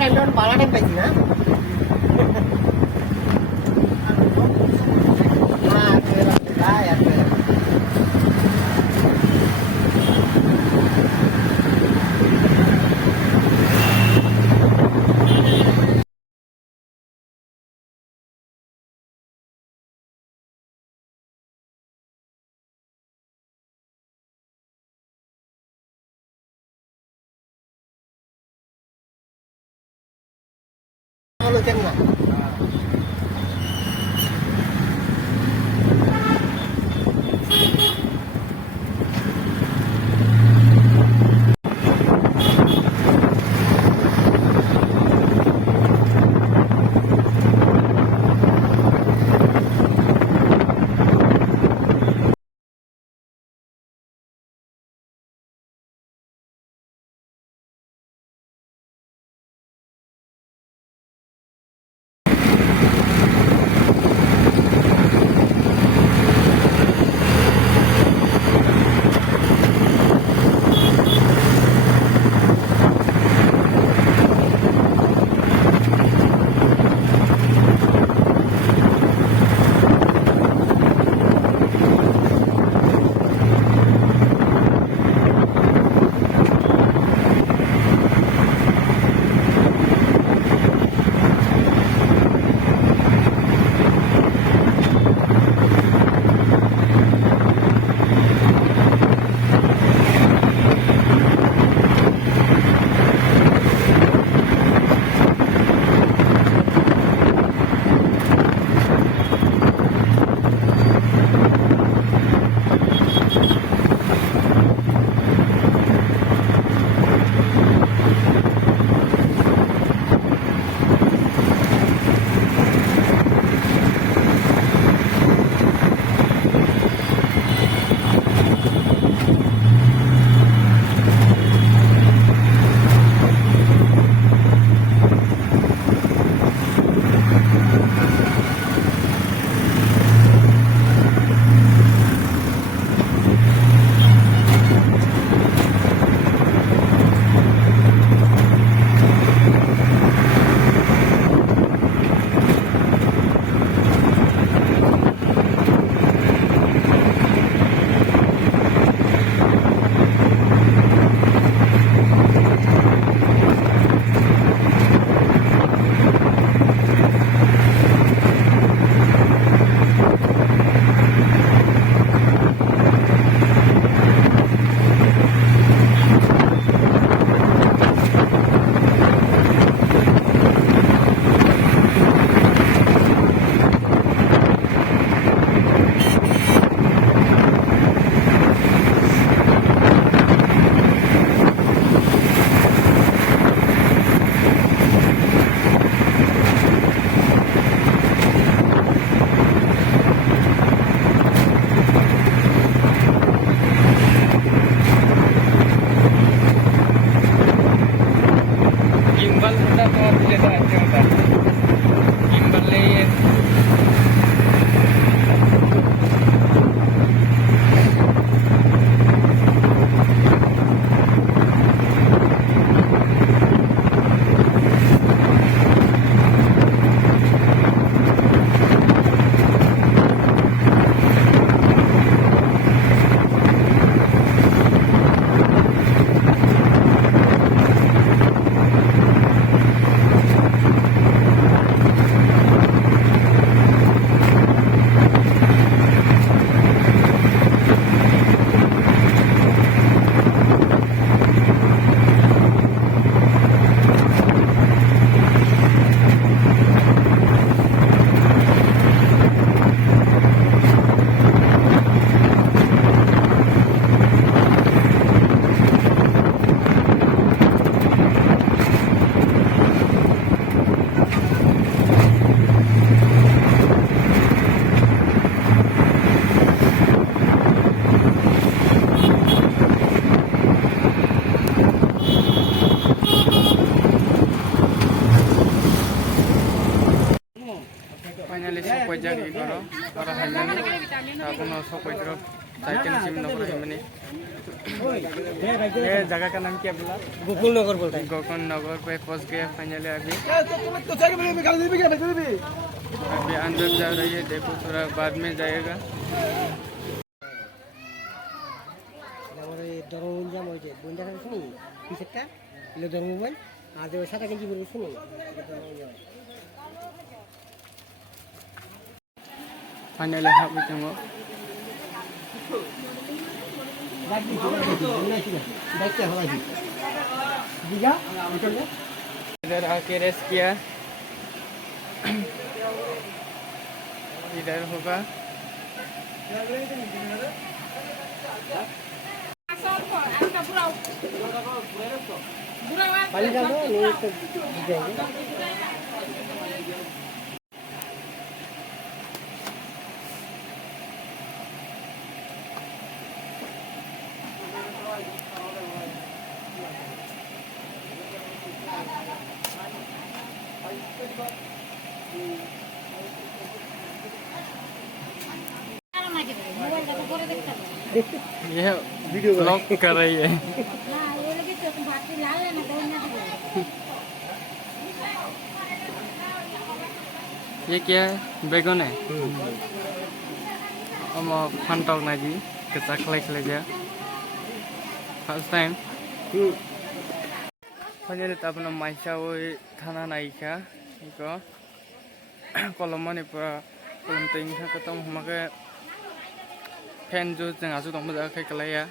Time down बाला time पाहिजे ना हां तेरा काय यार Halo Cengna. Finally, so pajak igoro para hailani. Tapos no so pajak cycle जिम नगर है मैंने ये जगह का नाम क्या बोला गोकुल नगर बोलता है गोकुल नगर पे पहुंच गया फाइनली अभी अंदर जा रही है देखो थोड़ा बाद में जाएगा फाइनली हाँ भी चंगो इधर आके रेस्ट किया इधर होगा ये वीडियो ब्लॉग कर रही है ये क्या है बैगन है फंटक ना जी कच्चा खलाई खलाई जा फर्स्ट टाइम फाइनली तो अपना माइसा वो थाना नहीं क्या इको कलम माने पूरा कलम तें था कतम हमारे फैन जो जंगा जो दम जा के कलाया